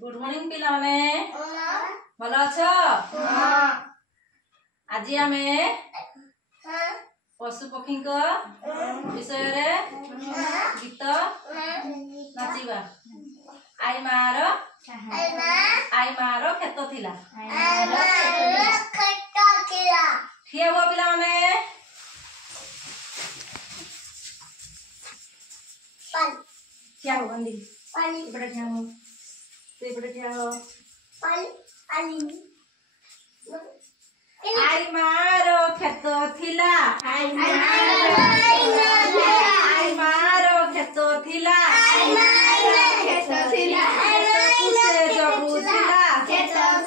Good morning पिला माने भल अछ आज आमे पशु पक्षी विषय रे गीत नाचिबा। आई मार खेत थिला ठिया हुआ पिला माने ठिया हो बंदी इपटे ठिया हो इपटे ठिया हो आई मारो खेत थिला आई मारो खेत थिला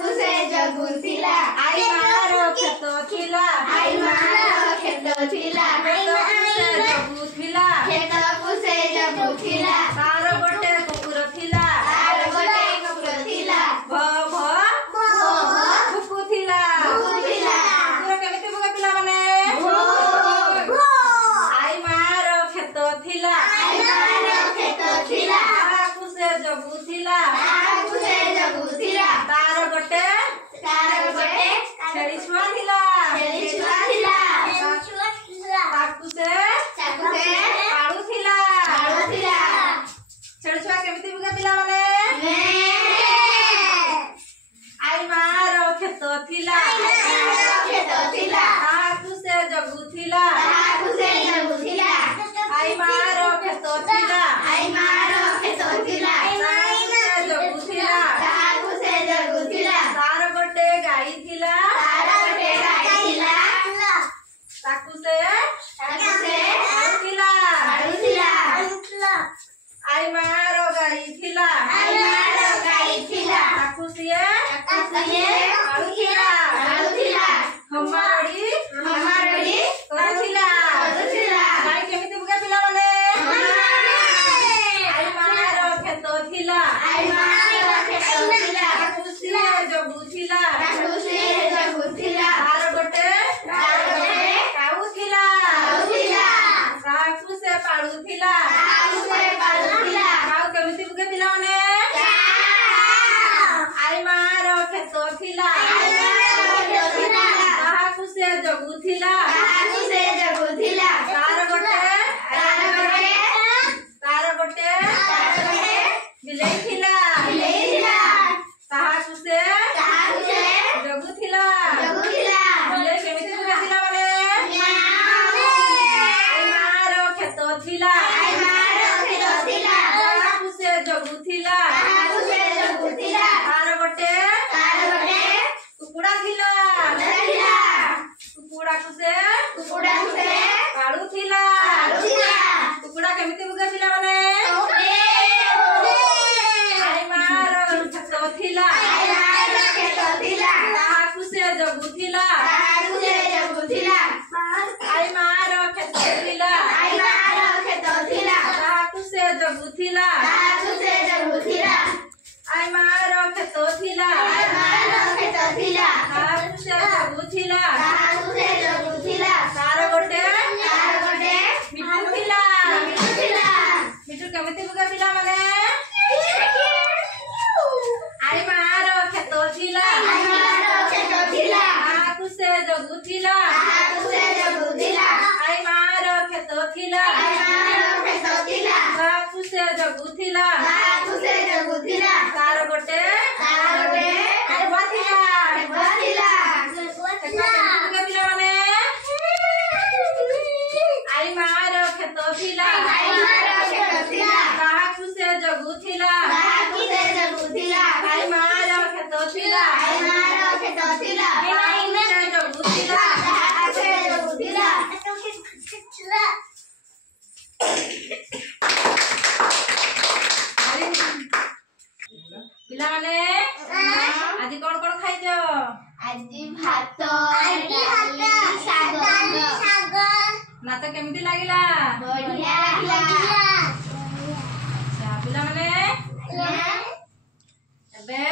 कुसे जगू थिला आई मारो खेत थिला कुसे जगू थिला तार गोटे कुकुर थिला भ कुकु थिला कुकुर केमिति बुगा पिला माने आई मारो खेत थिला कुसे जगू थिला तार गोटे छेड़ी छुआ थिला ताकुसे पाळू थिला छेड़ी छुआ केमिति बुगा पिला माने आई मारो खेत थिला ताकुसे जगू थिला आई मारो खेत थिला तार गोटे गाई थिला ताकुसे आई मारो गाई थिला ताकुसे हमारड़ी थिला गाई केमिति बुगा पिला माने आई मारो खेत थिला ताकुसे जगू थिला तार गोटे काऊ थिला ताकुसे पाळू थिला काऊ केमिति बुगा पिला माने आई मारो खेत थिला ताकुसे जगू थिला तार गोटे बिलेई थिला ताकुसे जगू थिला बिलेई केमिति बुगा थिला माने आई मारो खेत थिला ताकुसे जगू थिला तार गोटे कुकुड़ा थिला कुकुड़ा कुसे काळू थिला कुकुड़ा केमिति बुगा पिला माने आई मारो खेत थिला ताकुसे जगू थिला आई मारो खेत थिला ताकुसे जगू थिला आई मारो खेत थिला ताकुसे जगू थिला तार गोटे मिठू थिला मिठू केमिति बुगा पिला माने आई मारो खेत थिला ताकुसे जगू थिला आई मारो खेत थिला ताकुसे जगू थिला तार गोटे बुगा पिला माने आई मारो खेत थिला ताकुसे जगू थिला आई मारो खेत थिला पिला माने आज कौन कौन खाइछ भात नाच केमिति लागिला बढ़िया लागला। अच्छा पिला माने एबे